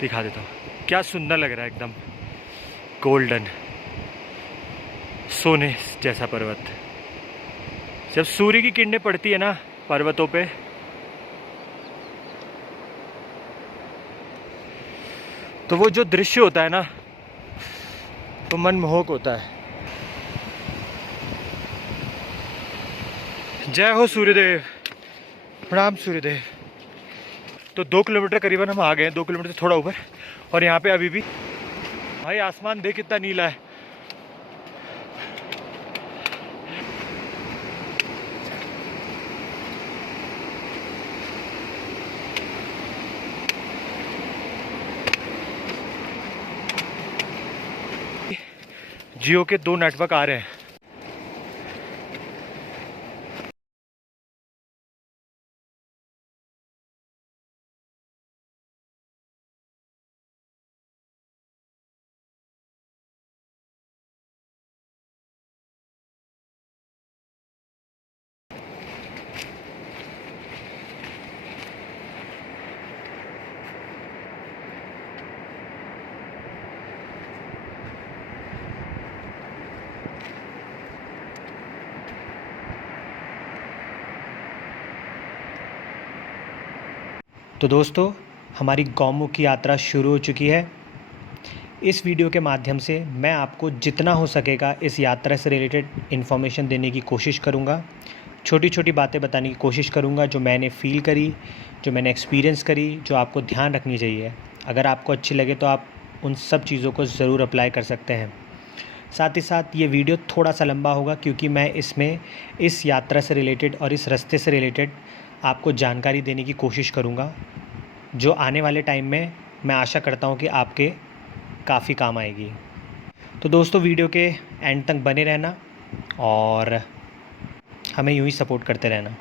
दिखा देता हूँ, क्या सुंदर लग रहा है, एकदम गोल्डन सोने जैसा पर्वत। जब सूर्य की किरणें पड़ती है ना पर्वतों पे, तो वो जो दृश्य होता है ना, वो मनमोहक होता है। जय हो सूर्यदेव, प्रणाम सूर्यदेव। तो 2 किलोमीटर करीबन हम आ गए हैं, 2 किलोमीटर से थोड़ा ऊपर। और यहाँ पे अभी भी भाई आसमान देख कितना नीला है। जियो के 2 नेटवर्क आ रहे हैं। तो दोस्तों, हमारी गौमुख की यात्रा शुरू हो चुकी है। इस वीडियो के माध्यम से मैं आपको जितना हो सकेगा इस यात्रा से रिलेटेड इन्फॉर्मेशन देने की कोशिश करूँगा। छोटी छोटी बातें बताने की कोशिश करूँगा जो मैंने फ़ील करी, जो मैंने एक्सपीरियंस करी, जो आपको ध्यान रखनी चाहिए। अगर आपको अच्छी लगे तो आप उन सब चीज़ों को ज़रूर अप्लाई कर सकते हैं। साथ ही साथ ये वीडियो थोड़ा सा लंबा होगा क्योंकि मैं इसमें इस यात्रा से रिलेटेड और इस रास्ते से रिलेटेड आपको जानकारी देने की कोशिश करूँगा, जो आने वाले टाइम में मैं आशा करता हूँ कि आपके काफ़ी काम आएगी। तो दोस्तों, वीडियो के एंड तक बने रहना और हमें यूँ ही सपोर्ट करते रहना।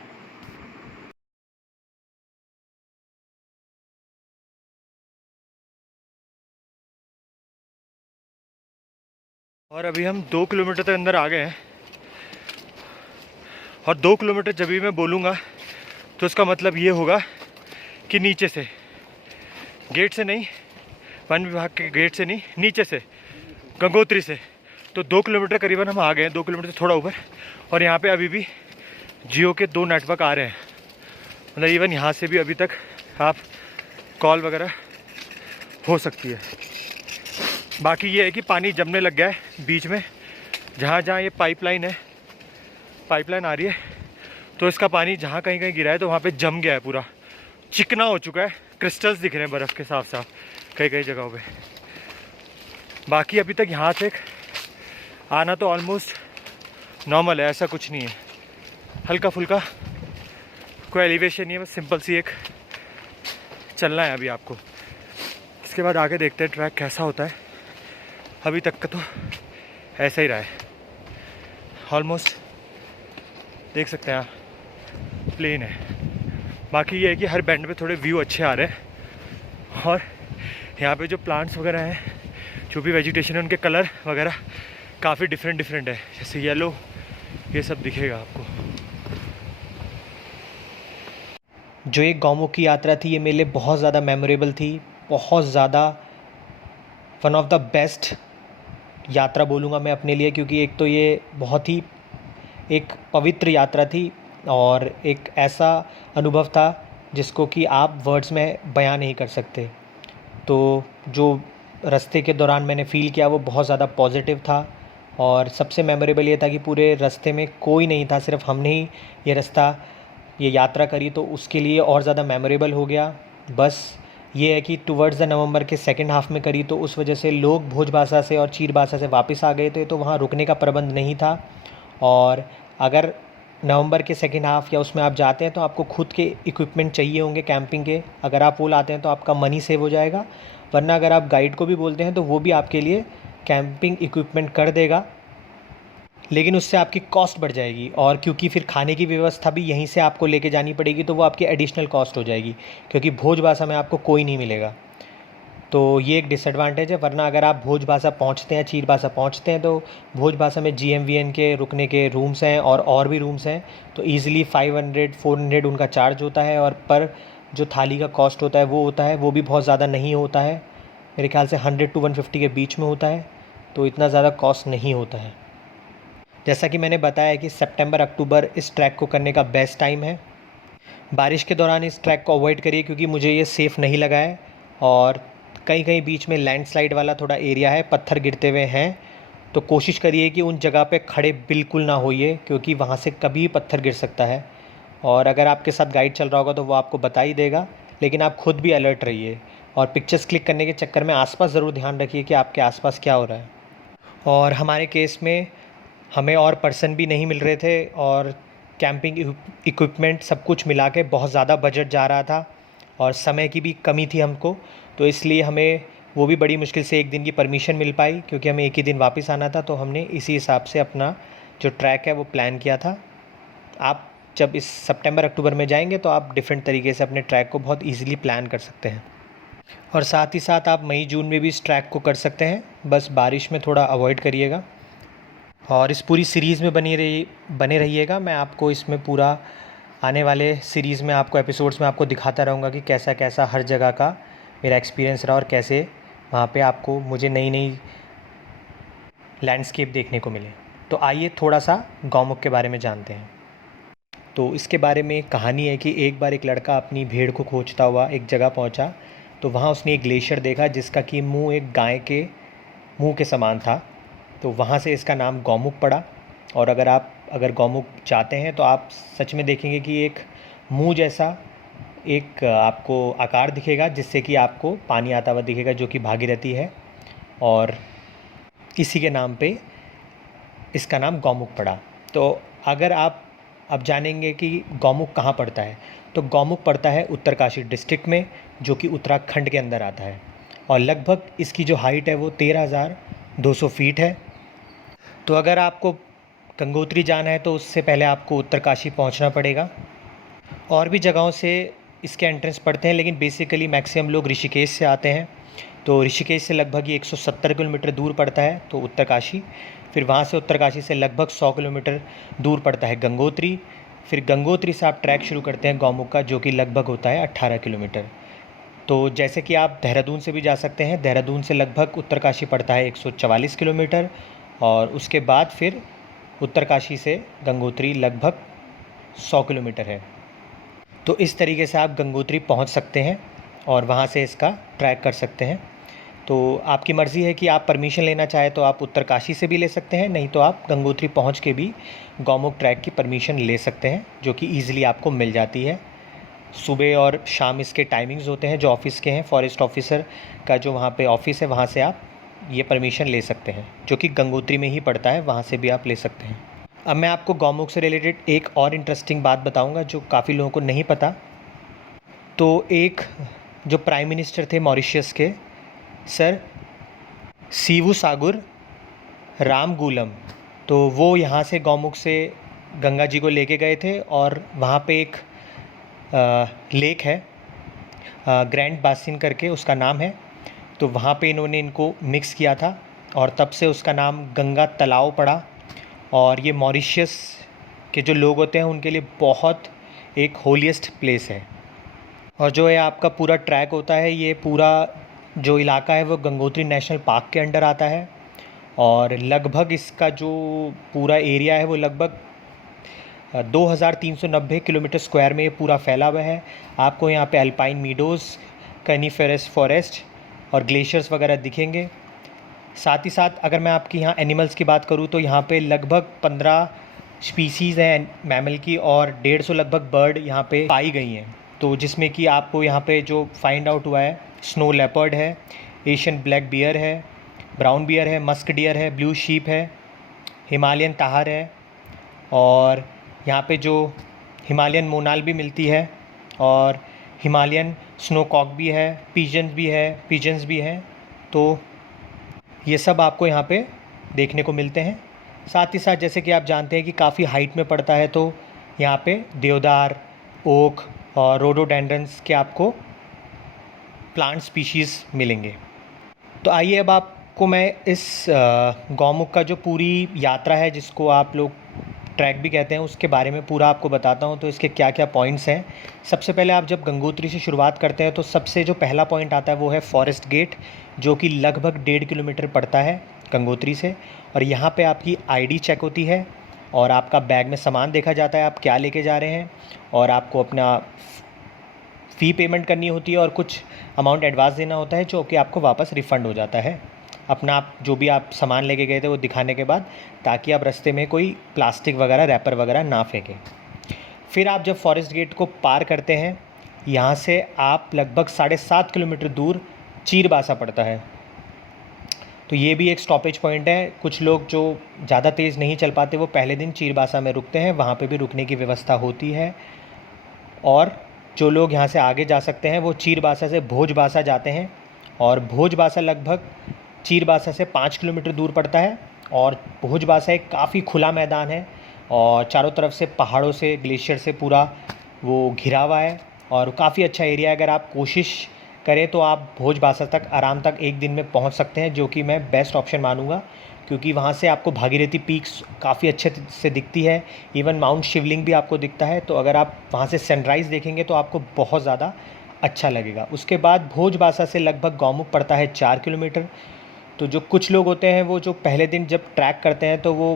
और अभी हम 2 किलोमीटर तक अंदर आ गए हैं। और 2 किलोमीटर जब भी मैं बोलूँगा तो इसका मतलब ये होगा कि नीचे से, गेट से नहीं, वन विभाग के गेट से नहीं, नीचे से, गंगोत्री से। तो 2 किलोमीटर करीबन हम आ गए हैं, 2 किलोमीटर से थोड़ा ऊपर। और यहाँ पे अभी भी जियो के 2 नेटवर्क आ रहे हैं। मतलब इवन यहाँ से भी अभी तक आप कॉल वगैरह हो सकती है। बाकी ये है कि पानी जमने लग गया है बीच में, जहाँ जहाँ ये पाइपलाइन है, पाइपलाइन आ रही है, तो इसका पानी जहाँ कहीं कहीं गिरा है तो वहाँ पे जम गया है, पूरा चिकना हो चुका है। क्रिस्टल्स दिख रहे हैं बर्फ़ के साफ साफ कई कई जगहों पे। बाकी अभी तक यहाँ से आना तो ऑलमोस्ट नॉर्मल है, ऐसा कुछ नहीं है। हल्का फुल्का कोई एलिवेशन नहीं है, बस सिंपल सी एक चलना है अभी आपको। इसके बाद आगे देखते हैं ट्रैक कैसा होता है। अभी तक का तो ऐसा ही रहा है, ऑलमोस्ट देख सकते हैं आप, प्लेन है। बाकी ये है कि हर बैंड पे थोड़े व्यू अच्छे आ रहे हैं। और यहाँ पे जो प्लांट्स वगैरह हैं, जो भी वेजिटेशन है, उनके कलर वगैरह काफ़ी डिफरेंट है। जैसे येलो, ये सब दिखेगा आपको। जो एक गौमुख की यात्रा थी, ये मेरे लिए बहुत ज़्यादा मेमोरेबल थी, बहुत ज़्यादा वन ऑफ द बेस्ट यात्रा बोलूँगा मैं अपने लिए। क्योंकि एक तो ये बहुत ही एक पवित्र यात्रा थी और एक ऐसा अनुभव था जिसको कि आप वर्ड्स में बयां नहीं कर सकते। तो जो रास्ते के दौरान मैंने फ़ील किया वो बहुत ज़्यादा पॉजिटिव था। और सबसे मेमोरेबल ये था कि पूरे रास्ते में कोई नहीं था, सिर्फ हमने ही ये यात्रा करी, तो उसके लिए और ज़्यादा मेमोरेबल हो गया। बस ये है कि टुवर्ड्स द नवंबर के सेकंड हाफ़ में करी, तो उस वजह से लोग भोजबासा से और चीरबासा से वापस आ गए थे, तो वहाँ रुकने का प्रबंध नहीं था। और अगर नवंबर के सेकंड हाफ़ या उसमें आप जाते हैं तो आपको खुद के इक्विपमेंट चाहिए होंगे कैंपिंग के। अगर आप वो लाते हैं तो आपका मनी सेव हो जाएगा, वरना अगर आप गाइड को भी बोलते हैं तो वो भी आपके लिए कैंपिंग इक्विपमेंट कर देगा, लेकिन उससे आपकी कॉस्ट बढ़ जाएगी। और क्योंकि फिर खाने की व्यवस्था भी यहीं से आपको लेके जानी पड़ेगी, तो वो आपकी एडिशनल कॉस्ट हो जाएगी, क्योंकि भोजबासा में आपको कोई नहीं मिलेगा। तो ये एक डिसएडवांटेज है। वरना अगर आप भोजबासा पहुंचते हैं, चीरबासा पहुंचते हैं, तो भोजबासा में GMVN के रुकने के रूम्स हैं और भी रूम्स हैं। तो ईज़िली 500-400 उनका चार्ज होता है, और पर जो थाली का कॉस्ट होता है वो भी बहुत ज़्यादा नहीं होता है, मेरे ख्याल से 100 to 150 के बीच में होता है, तो इतना ज़्यादा कॉस्ट नहीं होता है। जैसा कि मैंने बताया कि सितंबर अक्टूबर इस ट्रैक को करने का बेस्ट टाइम है। बारिश के दौरान इस ट्रैक को अवॉइड करिए क्योंकि मुझे ये सेफ़ नहीं लगा है, और कहीं कहीं बीच में लैंडस्लाइड वाला थोड़ा एरिया है, पत्थर गिरते हुए हैं, तो कोशिश करिए कि उन जगह पे खड़े बिल्कुल ना होइए क्योंकि वहाँ से कभी पत्थर गिर सकता है। और अगर आपके साथ गाइड चल रहा होगा तो वो आपको बता ही देगा, लेकिन आप खुद भी अलर्ट रहिए और पिक्चर्स क्लिक करने के चक्कर में आसपास ज़रूर ध्यान रखिए कि आपके आसपास क्या हो रहा है। और हमारे केस में हमें और पर्सन भी नहीं मिल रहे थे, और कैंपिंग इक्विपमेंट सब कुछ मिला के बहुत ज़्यादा बजट जा रहा था, और समय की भी कमी थी हमको, तो इसलिए हमें वो भी बड़ी मुश्किल से एक दिन की परमिशन मिल पाई क्योंकि हमें एक ही दिन वापस आना था। तो हमने इसी हिसाब से अपना जो ट्रैक है वो प्लान किया था। आप जब इस सितंबर अक्टूबर में जाएंगे तो आप डिफरेंट तरीके से अपने ट्रैक को बहुत ईजिली प्लान कर सकते हैं, और साथ ही साथ आप मई जून में भी इस ट्रैक को कर सकते हैं, बस बारिश में थोड़ा अवॉइड करिएगा। और इस पूरी सीरीज़ में बने रहिएगा। मैं आपको इसमें पूरा आने वाले सीरीज़ में आपको एपिसोड्स में आपको दिखाता रहूँगा कि कैसा कैसा हर जगह का मेरा एक्सपीरियंस रहा और कैसे वहाँ पे आपको मुझे नई नई लैंडस्केप देखने को मिले। तो आइए थोड़ा सा गौमुख के बारे में जानते हैं। तो इसके बारे में एक कहानी है कि एक बार एक लड़का अपनी भेड़ को खोजता हुआ एक जगह पहुंचा, तो वहां उसने एक ग्लेशियर देखा जिसका कि मुंह एक गाय के मुंह के समान था। तो वहां से इसका नाम गौमुख पड़ा। और अगर गौमुख जाते हैं तो आप सच में देखेंगे कि एक मुंह जैसा एक आपको आकार दिखेगा जिससे कि आपको पानी आता हुआ दिखेगा, जो कि भागीरथी है, और इसी के नाम पे इसका नाम गौमुख पड़ा। तो अगर आप अब जानेंगे कि गौमुख कहाँ पड़ता है, तो गौमुख पड़ता है उत्तरकाशी डिस्ट्रिक्ट में, जो कि उत्तराखंड के अंदर आता है, और लगभग इसकी जो हाइट है वो 13,200 फीट है। तो अगर आपको गंगोत्री जाना है तो उससे पहले आपको उत्तरकाशी पहुंचना पड़ेगा। और भी जगहों से इसके एंट्रेंस पड़ते हैं, लेकिन बेसिकली मैक्सिमम लोग ऋषिकेश से आते हैं। तो ऋषिकेश से लगभग ये 170 किलोमीटर दूर पड़ता है तो उत्तरकाशी। फिर वहाँ से उत्तरकाशी से लगभग 100 किलोमीटर दूर पड़ता है गंगोत्री। फिर गंगोत्री से आप ट्रैक शुरू करते हैं गौमुख का, जो कि लगभग होता है 18 किलोमीटर। तो जैसे कि आप देहरादून से भी जा सकते हैं, देहरादून से लगभग उत्तरकाशी पड़ता है 144 किलोमीटर, और उसके बाद फिर उत्तरकाशी से गंगोत्री लगभग 100 किलोमीटर है। तो इस तरीके से आप गंगोत्री पहुंच सकते हैं और वहां से इसका ट्रैक कर सकते हैं। तो आपकी मर्ज़ी है कि आप परमिशन लेना चाहें तो आप उत्तरकाशी से भी ले सकते हैं, नहीं तो आप गंगोत्री पहुंच के भी गौमुख ट्रैक की परमिशन ले सकते हैं, जो कि ईज़िली आपको मिल जाती है। सुबह और शाम इसके टाइमिंग्स होते हैं जो ऑफ़िस के हैं, फॉरेस्ट ऑफिसर का जो वहाँ पे ऑफ़िस है वहाँ से आप ये परमिशन ले सकते हैं, जो कि गंगोत्री में ही पड़ता है, वहाँ से भी आप ले सकते हैं। अब मैं आपको गौमुख से रिलेटेड एक और इंटरेस्टिंग बात बताऊंगा जो काफ़ी लोगों को नहीं पता। तो एक जो प्राइम मिनिस्टर थे मॉरिशस के, सर सीवुसागुर रामगुलम, तो वो यहाँ से गौमुख से गंगा जी को लेके गए थे, और वहाँ पे एक लेक है, ग्रैंड बासिन करके उसका नाम है। तो वहाँ पे इन्होंने इनको मिक्स किया था और तब से उसका नाम गंगा तालाब पड़ा। और ये मॉरिशस के जो लोग होते हैं उनके लिए बहुत एक होलीएस्ट प्लेस है। और जो है आपका पूरा ट्रैक होता है, ये पूरा जो इलाका है वो गंगोत्री नेशनल पार्क के अंडर आता है, और लगभग इसका जो पूरा एरिया है वो लगभग 2390 किलोमीटर स्क्वायर में ये पूरा फैला हुआ है। आपको यहाँ पे अल्पाइन मीडोज़, कनीफेरस फॉरेस्ट और ग्लेशियर्स वगैरह दिखेंगे। साथ ही साथ अगर मैं आपकी यहाँ एनिमल्स की बात करूँ तो यहाँ पे लगभग 15 स्पीसीज़ हैं मैमल की, और 150 लगभग बर्ड यहाँ पे पाई गई हैं। तो जिसमें कि आपको यहाँ पे जो फाइंड आउट हुआ है, स्नो लेपर्ड है, एशियन ब्लैक बियर है, ब्राउन बियर है, मस्क डियर है, ब्लू शीप है, हिमालयन ताहर है, और यहाँ पे जो हिमालयन मोनाल भी मिलती है, और हिमालयन स्नोकॉक भी है, पिजन्स भी हैं। तो ये सब आपको यहाँ पे देखने को मिलते हैं। साथ ही साथ जैसे कि आप जानते हैं कि काफ़ी हाइट में पड़ता है, तो यहाँ पे देवदार, ओक और रोडोडेंड्रन्स के आपको प्लांट स्पीशीज़ मिलेंगे। तो आइए अब आपको मैं इस गौमुख का जो पूरी यात्रा है जिसको आप लोग ट्रैक भी कहते हैं, उसके बारे में पूरा आपको बताता हूँ। तो इसके क्या क्या पॉइंट्स हैं। सबसे पहले आप जब गंगोत्री से शुरुआत करते हैं तो सबसे जो पहला पॉइंट आता है वो है फॉरेस्ट गेट, जो कि लगभग 1.5 किलोमीटर पड़ता है गंगोत्री से। और यहाँ पे आपकी आईडी चेक होती है और आपका बैग में सामान देखा जाता है, आप क्या लेके जा रहे हैं, और आपको अपना फ़ी पेमेंट करनी होती है और कुछ अमाउंट एडवांस देना होता है, जो कि आपको वापस रिफ़ंड हो जाता है अपना आप जो भी आप सामान लेके गए थे वो दिखाने के बाद, ताकि आप रास्ते में कोई प्लास्टिक वगैरह रैपर वगैरह ना फेंकें। फिर आप जब फॉरेस्ट गेट को पार करते हैं, यहाँ से आप लगभग 7.5 किलोमीटर दूर चीरबासा पड़ता है। तो ये भी एक स्टॉपेज पॉइंट है। कुछ लोग जो ज़्यादा तेज़ नहीं चल पाते वो पहले दिन चीरबासा में रुकते हैं, वहाँ पे भी रुकने की व्यवस्था होती है। और जो लोग यहाँ से आगे जा सकते हैं वो चीरबासा से भोजबासा जाते हैं, और भोजबासा लगभग चीरबासा से 5 किलोमीटर दूर पड़ता है। और भोजबासा एक काफ़ी खुला मैदान है और चारों तरफ से पहाड़ों से, ग्लेशियर से पूरा वो घिरा हुआ है और काफ़ी अच्छा एरिया है। अगर आप कोशिश करें तो आप भोजबासा तक आराम तक एक दिन में पहुंच सकते हैं, जो कि मैं बेस्ट ऑप्शन मानूंगा, क्योंकि वहां से आपको भागीरथी पीक्स काफ़ी अच्छे से दिखती है। इवन माउंट शिवलिंग भी आपको दिखता है। तो अगर आप वहां से सनराइज़ देखेंगे तो आपको बहुत ज़्यादा अच्छा लगेगा। उसके बाद भोजबासा से लगभग गौमुख पड़ता है 4 किलोमीटर। तो जो कुछ लोग होते हैं वो जो पहले दिन जब ट्रैक करते हैं तो वो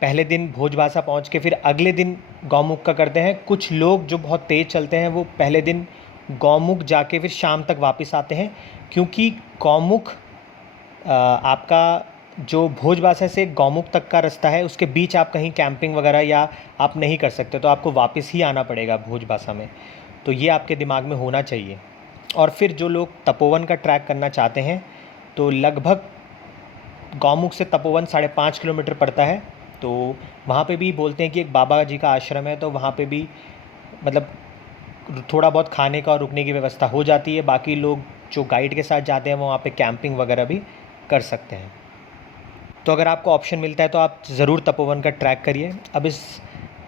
पहले दिन भोजबासा पहुंच के फिर अगले दिन गौमुख का करते हैं। कुछ लोग जो बहुत तेज़ चलते हैं वो पहले दिन गौमुख जाके फिर शाम तक वापस आते हैं, क्योंकि गौमुख आपका जो भोजबासा से गौमुख तक का रास्ता है उसके बीच आप कहीं कैंपिंग वगैरह या आप नहीं कर सकते, तो आपको वापस ही आना पड़ेगा भोजबासा में। तो ये आपके दिमाग में होना चाहिए। और फिर जो लोग तपोवन का ट्रैक करना चाहते हैं तो लगभग गौमुख से तपोवन 5.5 किलोमीटर पड़ता है। तो वहाँ पे भी बोलते हैं कि एक बाबा जी का आश्रम है, तो वहाँ पे भी मतलब थोड़ा बहुत खाने का और रुकने की व्यवस्था हो जाती है। बाकी लोग जो गाइड के साथ जाते हैं वो वहाँ पे कैंपिंग वगैरह भी कर सकते हैं। तो अगर आपको ऑप्शन मिलता है तो आप ज़रूर तपोवन का ट्रैक करिए। अब इस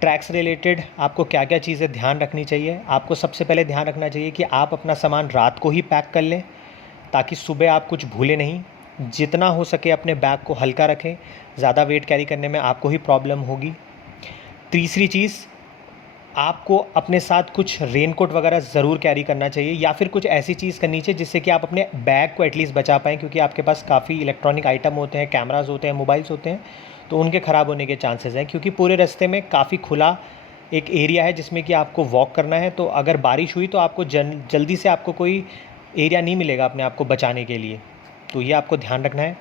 ट्रैक से रिलेटेड आपको क्या क्या चीज़ें ध्यान रखनी चाहिए। आपको सबसे पहले ध्यान रखना चाहिए कि आप अपना सामान रात को ही पैक कर लें, ताकि सुबह आप कुछ भूलें नहीं। जितना हो सके अपने बैग को हल्का रखें, ज़्यादा वेट कैरी करने में आपको ही प्रॉब्लम होगी। तीसरी चीज़, आपको अपने साथ कुछ रेनकोट वगैरह ज़रूर कैरी करना चाहिए, या फिर कुछ ऐसी चीज़ करनी चाहिए जिससे कि आप अपने बैग को एटलीस्ट बचा पाएँ, क्योंकि आपके पास काफ़ी इलेक्ट्रॉनिक आइटम होते हैं, कैमराज़ होते हैं, मोबाइल्स होते हैं, तो उनके ख़राब होने के चांसेस हैं। क्योंकि पूरे रास्ते में काफ़ी खुला एक एरिया है जिसमें कि आपको वॉक करना है। तो अगर बारिश हुई तो आपको जल्दी से आपको कोई एरिया नहीं मिलेगा अपने आप को बचाने के लिए। तो ये आपको ध्यान रखना है।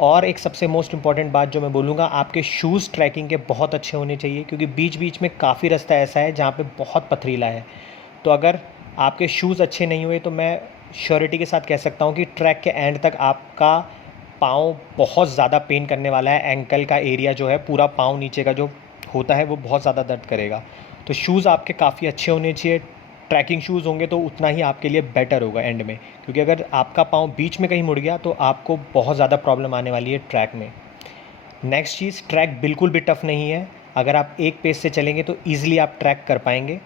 और एक सबसे मोस्ट इम्पॉर्टेंट बात जो मैं बोलूँगा, आपके शूज़ ट्रैकिंग के बहुत अच्छे होने चाहिए, क्योंकि बीच बीच में काफ़ी रास्ता ऐसा है जहाँ पे बहुत पथरीला है। तो अगर आपके शूज़ अच्छे नहीं हुए तो मैं श्योरिटी के साथ कह सकता हूँ कि ट्रैक के एंड तक आपका पाँव बहुत ज़्यादा पेन करने वाला है। एंकल का एरिया जो है, पूरा पाँव नीचे का जो होता है वो बहुत ज़्यादा दर्द करेगा। तो शूज़ आपके काफ़ी अच्छे होने चाहिए। ट्रैकिंग शूज़ होंगे तो उतना ही आपके लिए बेटर होगा एंड में, क्योंकि अगर आपका पाँव बीच में कहीं मुड़ गया तो आपको बहुत ज़्यादा प्रॉब्लम आने वाली है ट्रैक में। नेक्स्ट चीज़, ट्रैक बिल्कुल भी टफ़ नहीं है। अगर आप एक पेस से चलेंगे तो ईज़िली आप ट्रैक कर पाएंगे।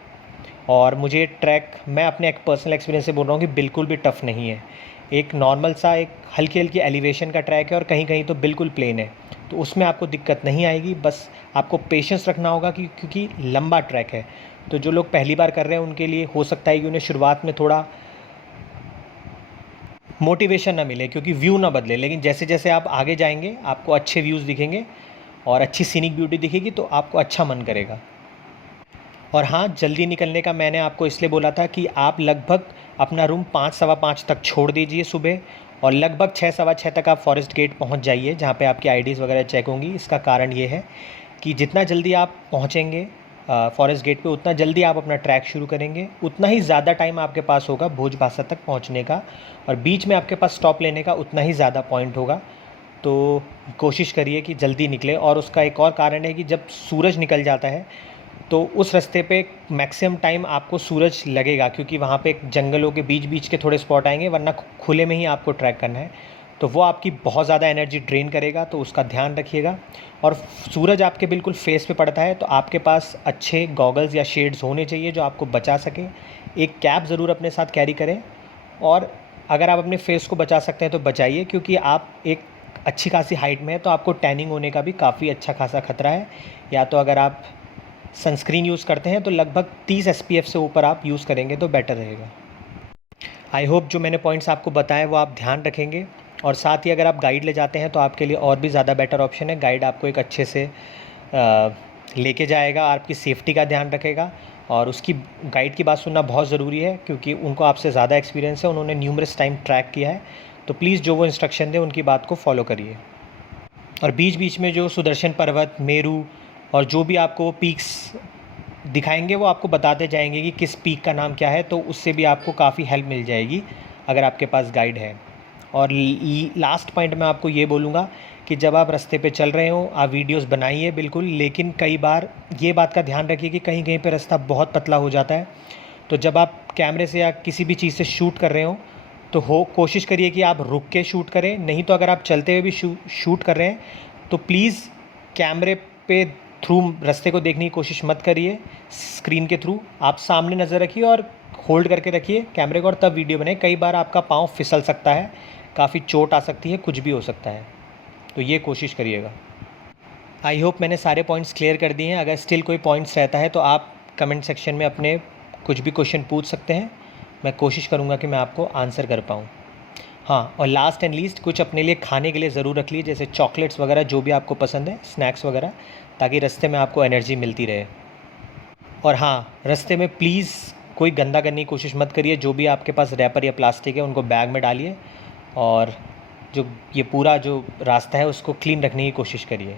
और मुझे ट्रैक, मैं अपने एक पर्सनल एक्सपीरियंस से बोल रहा हूँ कि बिल्कुल भी टफ़ नहीं है। एक नॉर्मल सा, एक हल्की हल्की एलिवेशन का ट्रैक है और कहीं कहीं तो बिल्कुल प्लेन है, तो उसमें आपको दिक्कत नहीं आएगी। बस आपको पेशेंस रखना होगा क्योंकि लंबा ट्रैक है। तो जो लोग पहली बार कर रहे हैं उनके लिए हो सकता है कि उन्हें शुरुआत में थोड़ा मोटिवेशन ना मिले, क्योंकि व्यू ना बदले, लेकिन जैसे जैसे आप आगे जाएंगे आपको अच्छे व्यूज़ दिखेंगे और अच्छी सीनिक ब्यूटी दिखेगी, तो आपको अच्छा मन करेगा। और हाँ, जल्दी निकलने का मैंने आपको इसलिए बोला था कि आप लगभग अपना रूम 5 सवा 5 तक छोड़ दीजिए सुबह, और लगभग 6 सवा 6 तक आप फॉरेस्ट गेट पहुंच जाइए, जहाँ पे आपकी आईडीज़ वगैरह चेक होंगी। इसका कारण ये है कि जितना जल्दी आप पहुँचेंगे फॉरेस्ट गेट पे, उतना जल्दी आप अपना ट्रैक शुरू करेंगे, उतना ही ज़्यादा टाइम आपके पास होगा भोजबासा तक पहुँचने का, और बीच में आपके पास स्टॉप लेने का उतना ही ज़्यादा पॉइंट होगा। तो कोशिश करिए कि जल्दी निकले। और उसका एक और कारण है कि जब सूरज निकल जाता है तो उस रास्ते पे मैक्सिमम टाइम आपको सूरज लगेगा, क्योंकि वहाँ पे जंगलों के बीच बीच के थोड़े स्पॉट आएंगे, वरना खुले में ही आपको ट्रैक करना है, तो वो आपकी बहुत ज़्यादा एनर्जी ड्रेन करेगा, तो उसका ध्यान रखिएगा। और सूरज आपके बिल्कुल फेस पे पड़ता है, तो आपके पास अच्छे गॉगल्स या शेड्स होने चाहिए जो आपको बचा सके। एक कैप ज़रूर अपने साथ कैरी करें, और अगर आप अपने फेस को बचा सकते हैं तो बचाइए, क्योंकि आप एक अच्छी खासी हाइट में है तो आपको टैनिंग होने का भी काफ़ी अच्छा खासा खतरा है। या तो अगर आप सनस्क्रीन यूज़ करते हैं तो लगभग 30 SPF से ऊपर आप यूज़ करेंगे तो बेटर रहेगा। आई होप जो मैंने पॉइंट्स आपको बताए वो आप ध्यान रखेंगे, और साथ ही अगर आप गाइड ले जाते हैं तो आपके लिए और भी ज़्यादा बेटर ऑप्शन है। गाइड आपको एक अच्छे से लेके जाएगा, आपकी सेफ्टी का ध्यान रखेगा, और उसकी गाइड की बात सुनना बहुत ज़रूरी है क्योंकि उनको आपसे ज़्यादा एक्सपीरियंस है, उन्होंने न्यूमरस टाइम ट्रैक किया है। तो प्लीज़ जो वो इंस्ट्रक्शन दें उनकी बात को फॉलो करिए। और बीच बीच में जो सुदर्शन पर्वत, मेरू और जो भी आपको पीक्स दिखाएंगे वो आपको बताते जाएंगे कि किस पीक का नाम क्या है, तो उससे भी आपको काफ़ी हेल्प मिल जाएगी अगर आपके पास गाइड है। और लास्ट पॉइंट मैं आपको ये बोलूँगा कि जब आप रास्ते पे चल रहे हो आप वीडियोस बनाइए बिल्कुल, लेकिन कई बार ये बात का ध्यान रखिए कि कहीं कहीं पे रास्ता बहुत पतला हो जाता है। तो जब आप कैमरे से या किसी भी चीज़ से शूट कर रहे हो तो कोशिश करिए कि आप रुक के शूट करें, नहीं तो अगर आप चलते हुए भी शूट कर रहे हैं तो प्लीज़ कैमरे पे थ्रू रास्ते को देखने की कोशिश मत करिए, स्क्रीन के थ्रू आप सामने नज़र रखिए और होल्ड करके रखिए कैमरे को और तब वीडियो बनाए। कई बार आपका पाँव फिसल सकता है, काफ़ी चोट आ सकती है, कुछ भी हो सकता है, तो ये कोशिश करिएगा। आई होप मैंने सारे पॉइंट्स क्लियर कर दिए हैं। अगर स्टिल कोई पॉइंट्स रहता है तो आप कमेंट सेक्शन में अपने कुछ भी क्वेश्चन पूछ सकते हैं, मैं कोशिश करूँगा कि मैं आपको आंसर कर पाऊँ। हाँ, और लास्ट एंड लीस्ट कुछ अपने लिए खाने के लिए ज़रूर रख लीजिए, जैसे चॉकलेट्स वगैरह जो भी आपको पसंद है, स्नैक्स वगैरह, ताकि रास्ते में आपको एनर्जी मिलती रहे। और हाँ, रास्ते में प्लीज़ कोई गंदा करने की कोशिश मत करिए, जो भी आपके पास रैपर या प्लास्टिक है उनको बैग में डालिए, और जो ये पूरा जो रास्ता है उसको क्लीन रखने की कोशिश करिए।